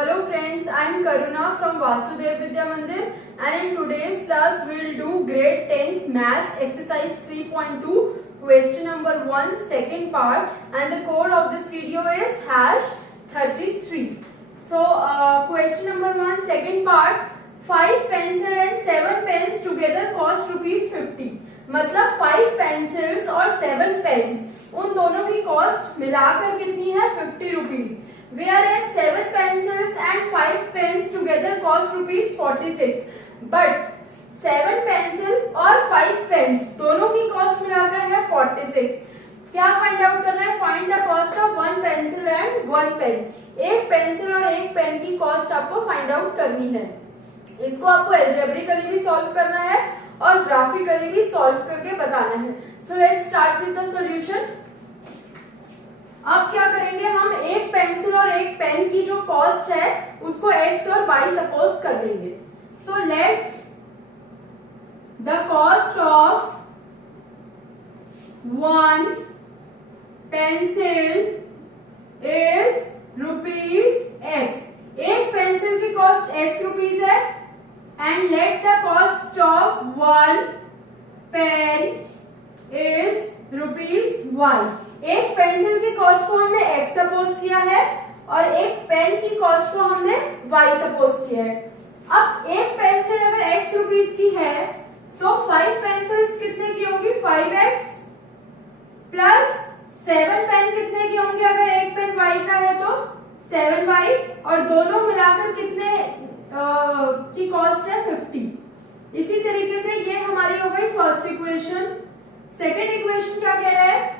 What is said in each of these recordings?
Hello friends, I am Karuna from Vasudev Vidya Mandir and in today's class we will do grade 10th maths exercise 3.2 question number 1 second part and the code of this video is #33. So question number 1 second part 5 pencil and 7 pens together cost ₹50. मतलब 5 pencils और 7 pens उन दोनों की cost मिलाकर कितनी है 50 rupees. Whereas 7 pencils and 5 pens together cost ₹46. But 7 pencil और 5 pens दोनों की कॉस्ट मिलाकर है 46. क्या फाइंड आउट करना है? Find the cost of 1 pencil and 1 pen. एक पेंसिल और एक पेन की कॉस्ट आपको फाइंड आउट करनी है. इसको आपको एल्जेब्रिकली भी सॉल्व करना है और ग्राफिकली भी सॉल्व करके बताना है. So let's start with the solution. अब क्या करेंगे, हम एक पेंसिल और एक पेन की जो कॉस्ट है उसको x और y सपोज कर देंगे. So let the cost of 1 pencil is ₹x. एक पेंसिल की कॉस्ट x रुपीज है and let the cost of 1 pen is ₹y. एक पेंसिल की कॉस्ट को हमने x सपोज किया है और एक पेन की कॉस्ट को हमने y सपोज किया है. अब एक पेंसिल अगर x रुपीज की है तो 5 पेंसिल्स कितने की होंगी 5x प्लस 7 पेन कितने की होंगी अगर एक पेन y का है तो 7y और दोनों मिलाकर कितने की कॉस्ट है 50. इसी तरीके से ये हमारी हो गई फर्स्ट इक्वेशन. सेकेंड इक्वेशन क्या कह रहा है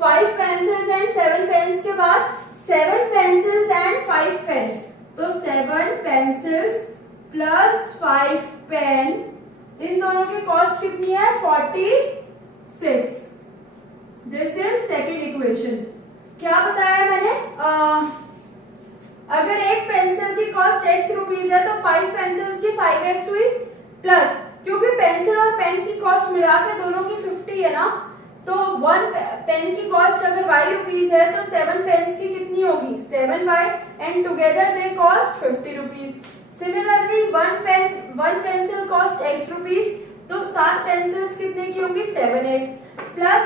5 pencils and 7 pens के बाद 7 pencils and 5 pen. तो 7 pencils plus 5 pen इन दोनों की कॉस्ट कितनी है 46. This is second equation. क्या बताया मैंने, अगर एक पेंसिल की कॉस्ट x रुपीज है तो 5 पेंसिल्स की 5x हुई प्लस क्योंकि पेंसिल और पेन की कॉस्ट मिलाकर दोनों की 50 है ना, तो 1 पेन की कॉस्ट अगर y रुपीज है तो 7 पेन्स की कितनी होगी 7y and together they cost 50 rupees. Similarly 1 pencil cost x rupees तो 7 पेंसिल्स कितने की होंगी 7x plus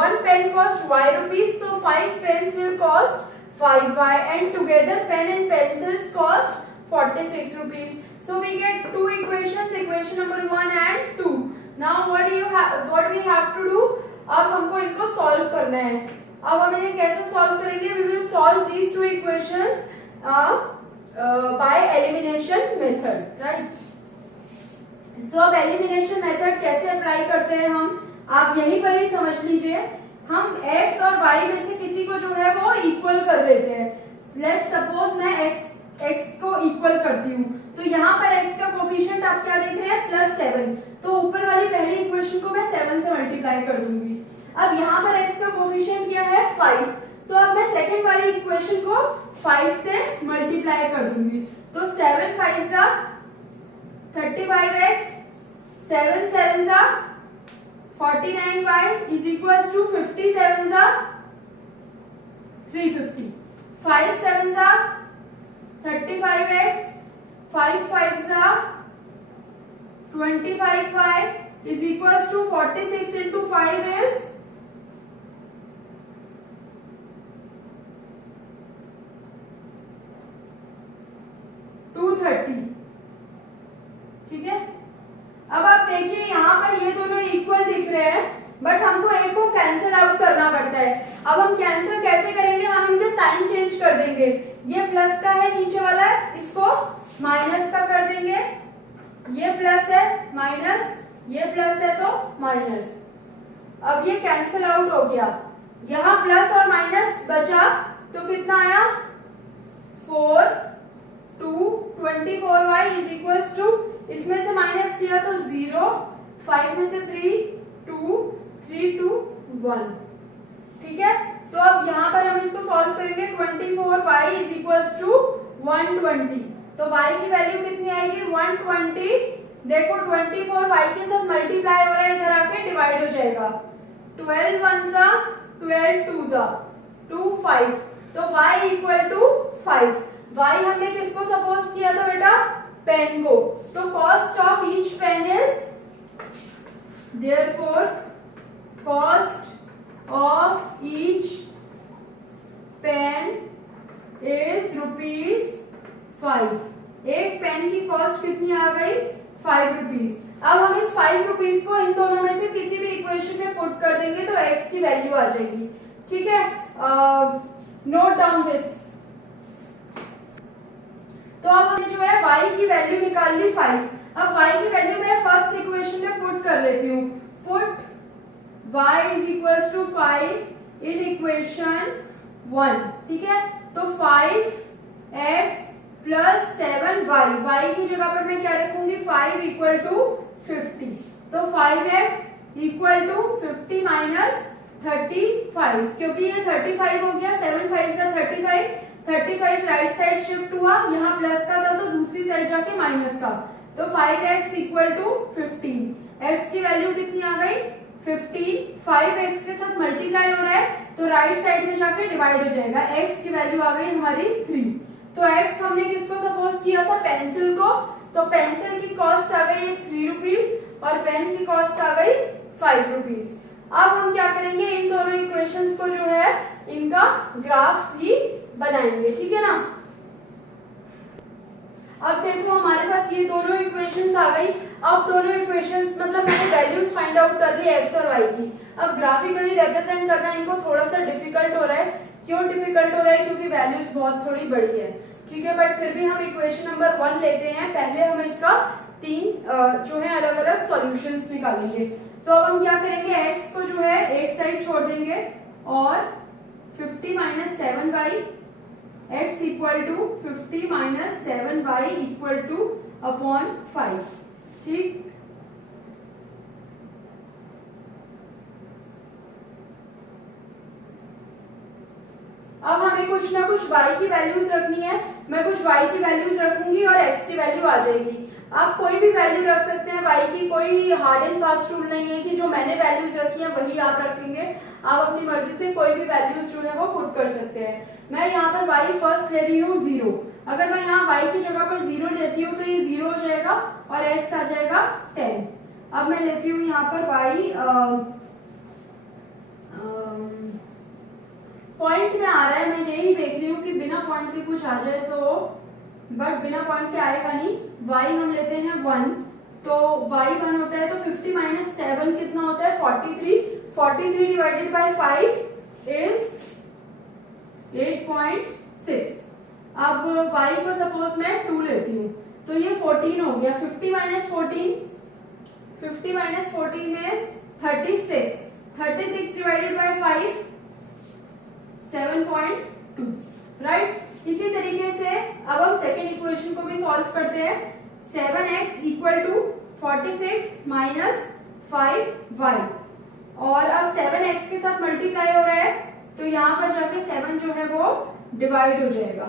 1 pen cost y rupees तो 5 pens will cost 5y and together pen and pencils cost 46 rupees. So we get two equations, equation number 1 and 2. Now what we have to do? अब हमको इनको solve करना है. अब हम इन्हें कैसे सॉल्व करेंगे? We will solve these two equations by elimination method, right? So अब elimination method कैसे अप्लाई करते हैं हम, आप यही पर ही समझ लीजिए. हम x और y में से किसी को जो है वो इक्वल कर देते हैं. लेट्स सपोज मैं x को इक्वल करती हूँ तो यहाँ पर x का कोफिशिएंट आप क्या देख रहे हैं +7. तो ऊपर वाली पहली इक्वेशन को मैं 7 से मल्टीप्लाई कर दूंगी. अब यहाँ पर x का कोफिशिएंट क्या है 5. तो अब मैं सेकंड वाली इक्वेशन को 5 से मल्टीप्लाई कर दूंगी. तो 7 5 35x 7 7 49y is equals to 57 350. 5 7 35x 5 5 25y is equals to 46 into 5 is 230. ठीक है. अब आप देखिए यहाँ पर ये दोनों इक्वल दिख रहे हैं बट हमको एक को कैंसिल आउट करना पड़ता है. अब हम कैंसिल कैसे करेंगे, हम इनके साइन चेंज कर देंगे. ये प्लस का है नीचे वाला, इसको माइनस का कर देंगे. ये प्लस है माइनस, ये प्लस है तो माइनस. अब ये कैंसिल आउट हो गया. यहाँ प्लस और माइनस बचा तो कितना आया 4 2 24y इज इक्वल्स टू, इसमें से माइनस किया तो 0 5 में से 3 2 3 2 1. ठीक है. तो अब यहाँ पर हम इसको सॉल्व करेंगे 24y इज इक्वल्स टू 120. तो y की वैल्यू कितनी आएगी 120. देखो 24 y के साथ मल्टीप्लाई हो रहा है, इधर आके डिवाइड हो जाएगा. 12 1 12 2 2 5 तो y इक्वल टू 5। y हमने किसको सपोज किया था बेटा? पेन को। तो cost of each pen is, therefore cost of each pen is ₹5। एक पेन की कॉस्ट कितनी आ गई? ₹5। अब हम इस ₹5 को इन दोनों में से किसी भी इक्वेशन में पुट कर देंगे तो x की वैल्यू आ जाएगी। ठीक है, नोट डाउन दिस। तो अब हमने जो है y की वैल्यू निकाल ली 5। अब y की वैल्यू मैं फर्स्ट इक्वेशन में पुट कर लेती हूँ। Put y is equals to 5 in equation 1। ठीक है, तो 5x प्लस 7y, y की जगह पर मैं क्या रखूंगी? 5 इक्वल टू 50। तो 5x इक्वल टू 50 माइनस 35, क्योंकि ये 35 हो गया, 7 5 से 35, 35 राइट साइड शिफ्ट हुआ, यहाँ प्लस का था तो दूसरी साइड जाके माइनस का। तो 5x इक्वल टू 15। x की वैल्यू कितनी आ गई? 15। 5x के साथ मल्टीप्लाई हो रहा है तो राइट साइड में जाके डिवाइड हो जाएगा। x की वैल्यू आ गई हमारी 3। तो x हमने किसको सपोज किया था? पेंसिल को। तो पेंसिल की कॉस्ट आ गई ₹3 और पेन की कॉस्ट आ गई ₹5। अब हम क्या करेंगे? इन दोनों इक्वेशंस को जो है इनका ग्राफ भी बनाएंगे। ठीक है ना। अब देखो हमारे पास ये दोनों इक्वेशंस आ गई। अब दोनों इक्वेशंस मतलब मैंने वैल्यूज फाइंड आउट कर ली x और y की। अब ग्राफिकली रिप्रेजेंट करना इनको थोड़ा सा डिफिकल्ट हो रहा है। क्यों डिफिकल्ट हो रहा है? क्योंकि वैल्यूज बहुत थोड़ी बड़ी है। ठीक है, बट फिर भी हम इक्वेशन नंबर 1 लेते हैं। पहले हम इसका 3 जो है अलग अलग सॉल्यूशंस निकालेंगे। तो अब हम क्या करेंगे? x को जो है एक साइड छोड़ देंगे और 50 minus 7y, x equal to 50 minus 7y equal to upon 5। ठीक, अब हमें कुछ ना कुछ y की वैल्यूज रखनी है। मैं कुछ y की वैल्यूज रखूंगी और x की वैल्यू आ जाएगी। आप कोई भी वैल्यू रख सकते हैं y की, कोई हार्ड एंड फास्ट रूल नहीं है कि जो मैंने वैल्यूज रखी है वही आप रखेंगे। आप अपनी मर्जी से कोई भी वैल्यूज जो है वो पुट कर सकते हैं। मैं यहाँ पर y फर्स्ट ले रही हूँ 0। अगर मैं यहाँ y की जगह पर 0 लेती हूँ तो ये 0 हो जाएगा और x आ जाएगा 10। अब मैं लेती हूँ यहाँ पर y पॉइंट में आ रहा है। मैं यही देख रही हूँ कि बिना पॉइंट के कुछ आ जाए तो, बट बिना पॉइंट के आएगा नहीं। y हम लेते हैं 1, तो y 1 होता है तो 50 माइनस 7 कितना होता है? 43। 43 डिवाइडेड बाय 5 इज 8.6। अब y को सपोज मैं 2 लेती हूँ तो ये 14 हो गया। 50 minus 14, 50 minus 14 is 36। 36 divided by 5 7.2, right. इसी तरीके से अब हम सेकेंड इक्वेशन को भी सॉल्व करते हैं। 7x equal to 46 minus 5y, और अब 7x के साथ मल्टीप्लाई हो रहा है तो यहाँ पर जाके 7 जो है वो डिवाइड हो जाएगा।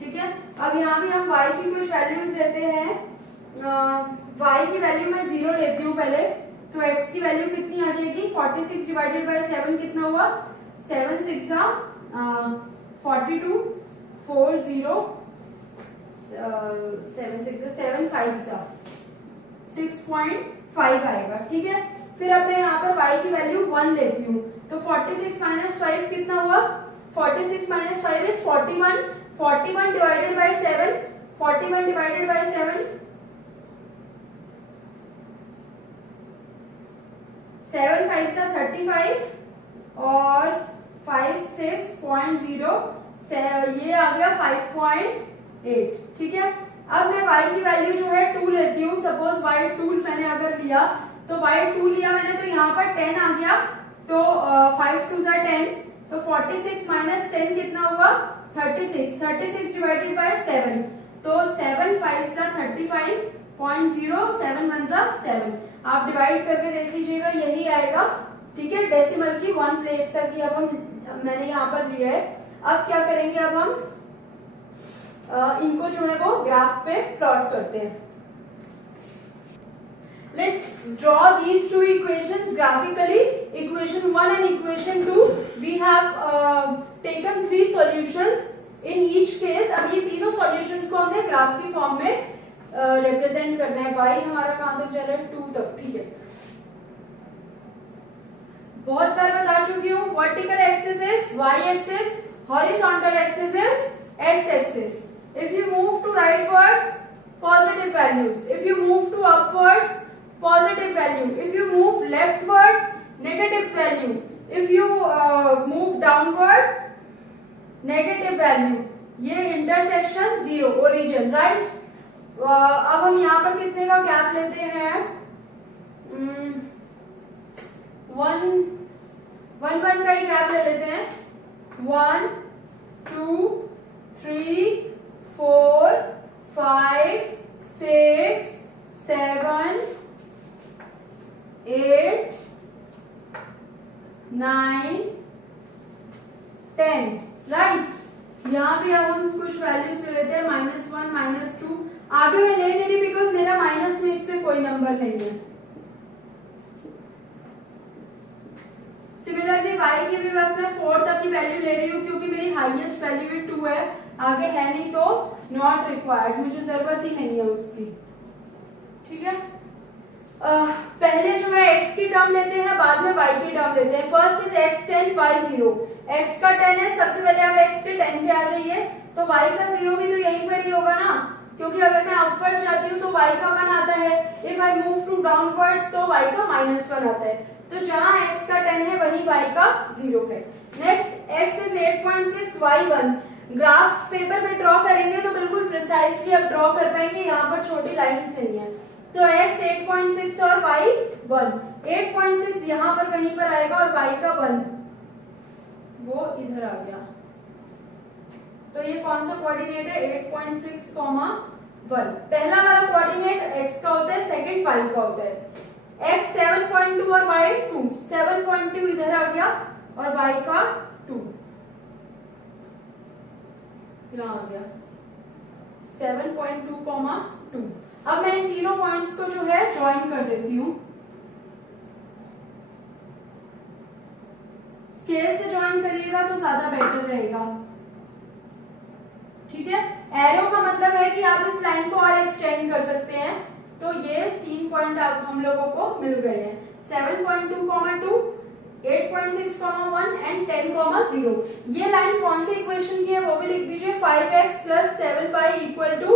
ठीक है, अब यहाँ भी हम y की कुछ वैल्यूज देते हैं। y की वैल्यू मैं 0 लेती हूँ पहले, तो x की वैल्यू कितनी आ जाएगी? 46 डिवाइडेड बाय 7 कितना हुआ? 7 6 42, 4 0, 7 6 7 5 6.5 आएगा। ठीक है, फिर अब मैं यहाँ पर y की वैल्यू 1 लेती हूँ तो 46 माइनस 5 कितना हुआ? 46 minus 5 is 41। 41 divided by 7, 41 divided by 7, 7 5 सा 35 और 5 6.0, ये आ गया 5.8। ठीक है, अब मैं y की वैल्यू जो है 2 लेती हूँ। सपोज y 2 मैंने अगर लिया तो y 2 लिया मैंने तो यहाँ पर 10 आ गया, तो 5 2 सा 10, तो 46 माइनस 10 कितना हुआ? 36। 36 डिवाइडेड बाय 7, तो 7 5 सा 35.0, 7 1 सा 7। आप डिवाइड करके देख लीजिएगा, यही आएगा। ठीक है, डेसिमल की 1 प्लेस तक ही अब मैंने यहाँ पर लिया है। अब क्या करेंगे? अब हम इनको जो है वो ग्राफ पे प्लॉट करते हैं। Let's draw these two equations graphically. Equation 1 and equation 2. We have taken 3 solutions in each case. अब ये तीनों solutions को हमने ग्राफ की फॉर्म में रिप्रेजेंट करना है. y हमारा कहाँ तक जा रहा है? 2 तक. ठीक है. बहुत बार बता चुकी हूँ. Vertical axis is y axis, horizontal axis is x axis. If you move to rightwards, positive values. If you move to upwards, positive value. If you move leftward, negative value. If you move downward, negative value. ये intersection 0, origin, right? अब हम यहाँ पर कितने का gap लेते हैं? 1 का ही गैप ले लेते हैं. 1 2 3 4 5 6 7 8 9 10. राइट. यहाँ पे अब हम कुछ वैल्यूज ले लेते हैं. -1 -2. आगे मैं ले रही बिकॉज मेरा माइनस में इसमें कोई नंबर नहीं है. सिमिलरली y की भी बस मैं 4 तक की वैल्यू ले रही हूँ क्योंकि मेरी हाईएस्ट वैल्यू भी 2 है. आगे है नहीं तो नॉट रिक्वायर्ड, मुझे जरूरत ही नहीं है उसकी. ठीक है. पहले जो है x की टर्म लेते हैं, बाद में y की टर्म लेते हैं. First is x 10 y 0. x का 10 है, सबसे पहले आप x के 10 पे आ जाइए. तो y का 0 भी तो यहीं पर ही होगा ना, क्योंकि अगर मैं अपवर्ड जाती हूँ तो y का 1 आता है. If I move to downward तो y का -1 आता है. तो जहां x का 10 है वहीं y का 0 है. Next x is 8.6 y 1. Graph paper पे ड्रॉ करेंगे तो बिल्कुल प्रिसाइजली आप ड्रॉ कर पाएंगे. यहाँ पर छोटी लाइंस नहीं है. तो x 8.6 और y 1. 8.6 यहाँ पर कहीं पर आएगा और y का 1 वो इधर आ गया. तो ये कौन सा कोऑर्डिनेट है? 8.6, 1. पहला वाला कोऑर्डिनेट x का होता है, सेकंड y का होता है. x 7.2 और y 2. 7.2 इधर आ गया और y का 2 यहाँ आ गया. 7.2, 2. अब मैं इन तीनों पॉइंट्स को जो है ज्वाइन कर देती हूँ. स्केल से ज्वाइन करिएगा तो ज्यादा बेटर रहेगा. ठीक है. एरो का मतलब है कि आप इस लाइन को और एक्सटेंड कर सकते हैं. तो ये 3 पॉइंट हम लोगों को मिल गए हैं. 7.2, 2, 8.6, 1 एंड 10, 0. ये लाइन कौन सी इक्वेशन की है वो भी लिख दीजिए. 5x + 7y =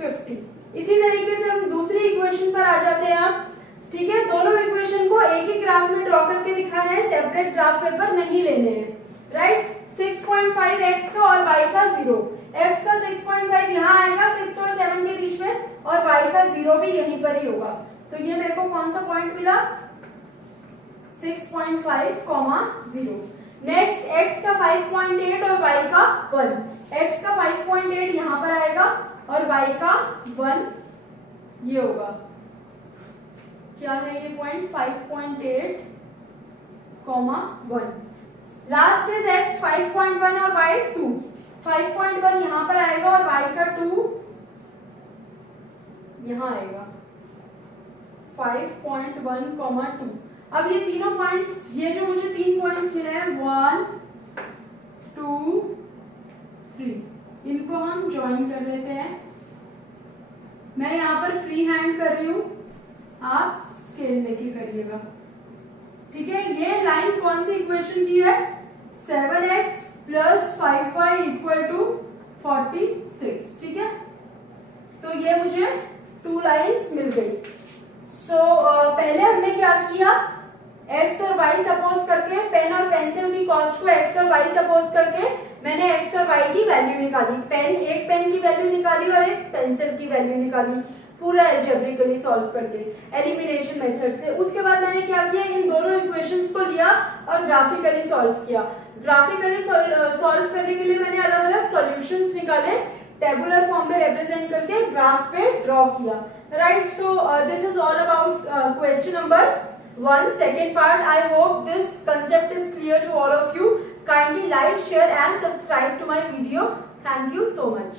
50. इसी तरीके से हम दूसरी इक्वेशन पर आ जाते हैं. आप ठीक है. दोनों इक्वेशन को एक ही ग्राफ में ड्रॉ करके दिखाना है, सेपरेट ग्राफ पेपर नहीं लेने हैं. राइट. 6.5x का और y का 0. x का 6.5 यहाँ आएगा 6 और 7 के बीच में, और y का 0 भी यहीं पर ही होगा. तो ये मेरे को कौन सा पॉइंट मिला? 6.5, 0. नेक्स्ट x का 5.8 और y का 1. x का 5.8 यहाँ पर आएगा और y का 1 ये होगा. क्या है ये पॉइंट? 5.8, 1. लास्ट इज x 5.1 और y 2. 5.1 यहाँ पर आएगा और y का 2 यहाँ आएगा. 5.1, 2. अब ये तीनों पॉइंट्स, ये जो मुझे 3 पॉइंट्स मिले हैं 1 2 3, इनको हम ज्वाइन कर लेते हैं. मैं यहाँ पर फ्री हैंड कर रही हूँ, आप स्केल लेके करिएगा. ठीक है. ये लाइन कौन सी इक्वेशन की है? 7x + 5y = 46. ठीक है. तो ये मुझे 2 लाइंस मिल गई. पहले हमने क्या किया? x और y सपोज करके, पेन और पेंसिल की कॉस्ट को x और y सपोज करके मैंने x और y की वैल्यू निकाली. एक पेन की वैल्यू निकाली और एक पेंसिल की वैल्यू निकाली, पूरा अलजेब्रिकली सॉल्व करके, एलिमिनेशन मेथड से. उसके बाद मैंने क्या किया? इन दोनों इक्वेशंस को लिया और ग्राफिकली सॉल्व किया. ग्राफिकली सॉल्व करने के लिए मैंने अलग अलग सॉल्यूशंस निकाले, टेबुलर फॉर्म में रिप्रेजेंट करके ग्राफ पे ड्रॉ किया. Right. So this is all about question number 1, second part. I hope this concept is clear to all of you. Kindly like, share and subscribe to my video. Thank you so much.